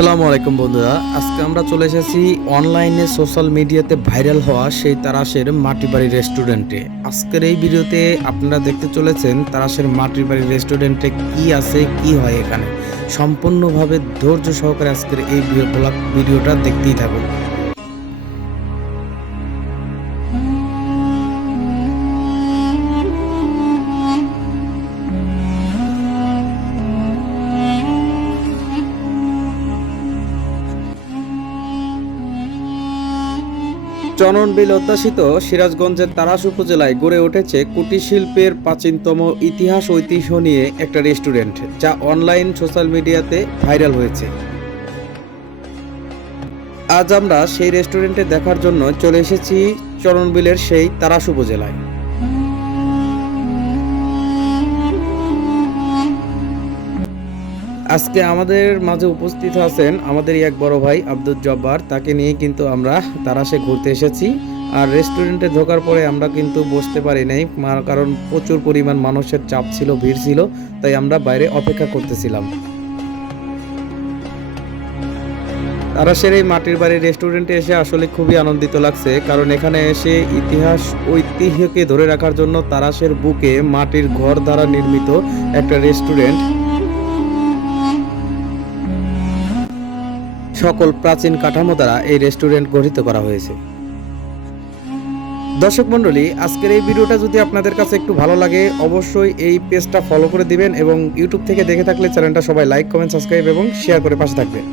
আসসালামু আলাইকুম বন্ধুরা। আজকে আমরা চলে এসেছি অনলাইনে সোশ্যাল মিডিয়াতে ভাইরাল হওয়া সেই তারাশের মাটিবাড়ি রেস্টুরেন্টে। আজকের এই ভিডিওতে আপনারা দেখতে চলেছেন তারাশের মাটিবাড়ি রেস্টুরেন্টে কি আছে, কি হয় এখানে। সম্পূর্ণভাবে ধৈর্য সহকারে আজকের এই ভিডিও- ভিডিওটা দেখতেই থাকুন। চননবিল অধ্যাসিত সিরাজগঞ্জের তারাস উপজেলায় গড়ে উঠেছে কুটির শিল্পের প্রাচীনতম ইতিহাস ঐতিহ্য নিয়ে একটা রেস্টুরেন্ট, যা অনলাইন সোশ্যাল মিডিয়াতে ভাইরাল হয়েছে। আজ আমরা সেই রেস্টুরেন্টে দেখার জন্য চলে এসেছি চরণবিলের সেই তারাস উপজেলায়। আজকে আমাদের মাঝে উপস্থিত আছেন আমাদের এক বড় ভাই, আব্দুল জব্বার। তাকে নিয়ে কিন্তু আমরা তারাসে ঘুরতে এসেছি। আর রেস্টুরেন্টে ঢোকার পরে আমরা কিন্তু বসতে পারি নাই কারণ প্রচুর পরিমাণ মানুষের চাপ ছিল, ভিড় ছিল, তাই আমরা বাইরে অপেক্ষা করতেছিলাম। তারাশের এই মাটির বাড়ির রেস্টুরেন্টে এসে আসলে খুবই আনন্দিত লাগছে, কারণ এখানে এসে ইতিহাস ঐতিহ্যকে ধরে রাখার জন্য তারাশের বুকে মাটির ঘর দ্বারা নির্মিত একটা রেস্টুরেন্ট সকল প্রাচীন কাঠামো দ্বারা এই রেস্টুরেন্ট গঠিত করা হয়েছে। দর্শক মণ্ডলী, আজকের এই ভিডিওটা যদি আপনাদের কাছে একটু ভালো লাগে, অবশ্যই এই পেজটা ফলো করে দিবেন এবং ইউটিউব থেকে দেখে থাকলে চ্যানেলটা সবাই লাইক কমেন্ট সাবস্ক্রাইব এবং শেয়ার করে পাশে থাকবেন।